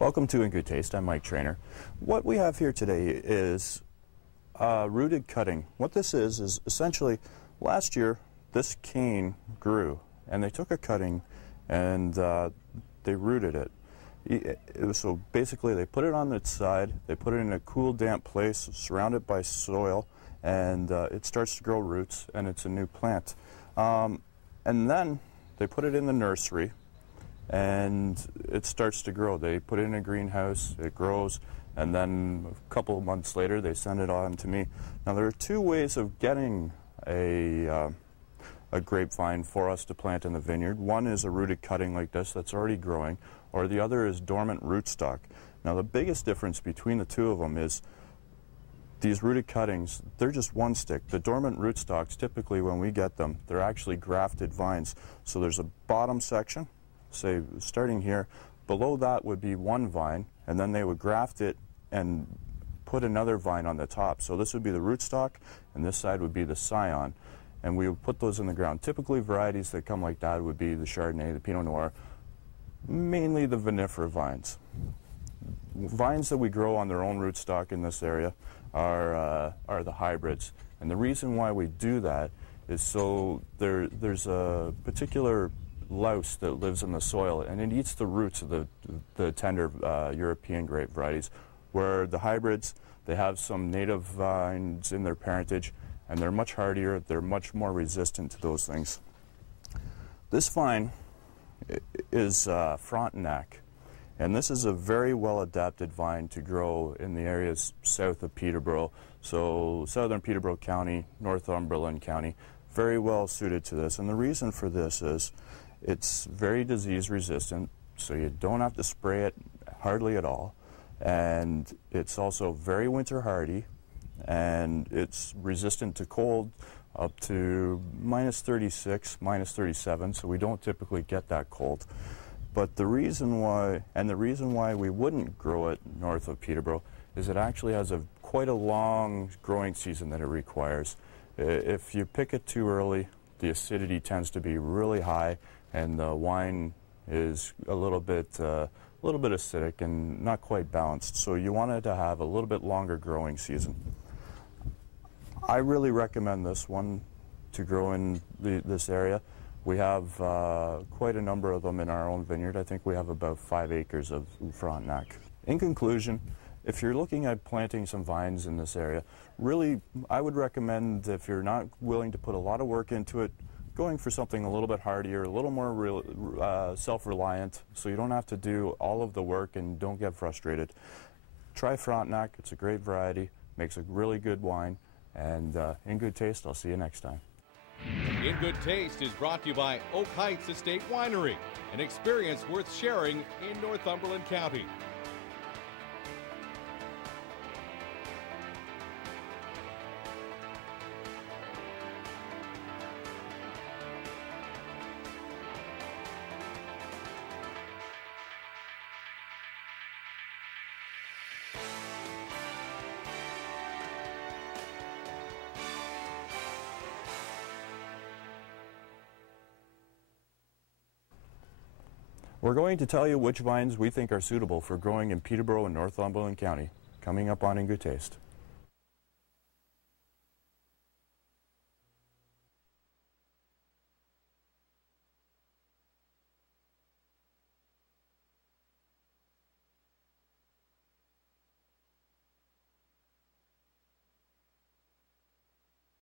Welcome to In Good Taste. I'm Mike Traynor. What we have here today is rooted cutting. What this is essentially last year this cane grew and they took a cutting and they rooted it. So basically they put it on its side, they put it in a cool damp place surrounded by soil, and it starts to grow roots and it's a new plant. And then they put it in the nursery and it starts to grow. They put it in a greenhouse, it grows, and then a couple of months later they send it on to me. Now there are two ways of getting a grapevine for us to plant in the vineyard. One is a rooted cutting like this that's already growing, or the other is dormant rootstock. Now the biggest difference between the two of them is these rooted cuttings, they're just one stick. The dormant rootstocks, typically when we get them, they're actually grafted vines. So there's a bottom section, say starting here, below that would be one vine, and then they would graft it and put another vine on the top. So this would be the rootstock, and this side would be the scion. And we would put those in the ground. Typically varieties that come like that would be the Chardonnay, the Pinot Noir, mainly the vinifera vines. Vines that we grow on their own rootstock in this area are the hybrids. And the reason why we do that is so there's a particular louse that lives in the soil, and it eats the roots of the tender European grape varieties, where the hybrids, they have some native vines in their parentage, and they're much hardier, they're much more resistant to those things. This vine is Frontenac, and this is a very well adapted vine to grow in the areas south of Peterborough, so southern Peterborough County, Northumberland County, very well suited to this. And the reason for this is it's very disease resistant, so you don't have to spray it hardly at all, and it's also very winter hardy, and it's resistant to cold up to minus 36, minus 37, so we don't typically get that cold. But the reason why we wouldn't grow it north of Peterborough is it actually has quite a long growing season that it requires. If you pick it too early, the acidity tends to be really high, and the wine is a little bit acidic and not quite balanced. So you want it to have a little bit longer growing season. I really recommend this one to grow in this area. We have quite a number of them in our own vineyard. I think we have about 5 acres of Frontenac. In conclusion, if you're looking at planting some vines in this area, really I would recommend, if you're not willing to put a lot of work into it, going for something a little bit hardier, a little more self-reliant, so you don't have to do all of the work and don't get frustrated. Try Frontenac. It's a great variety, makes a really good wine, and In Good Taste, I'll see you next time. In Good Taste is brought to you by Oak Heights Estate Winery, an experience worth sharing in Northumberland County. We're going to tell you which vines we think are suitable for growing in Peterborough and Northumberland County, coming up on In Good Taste.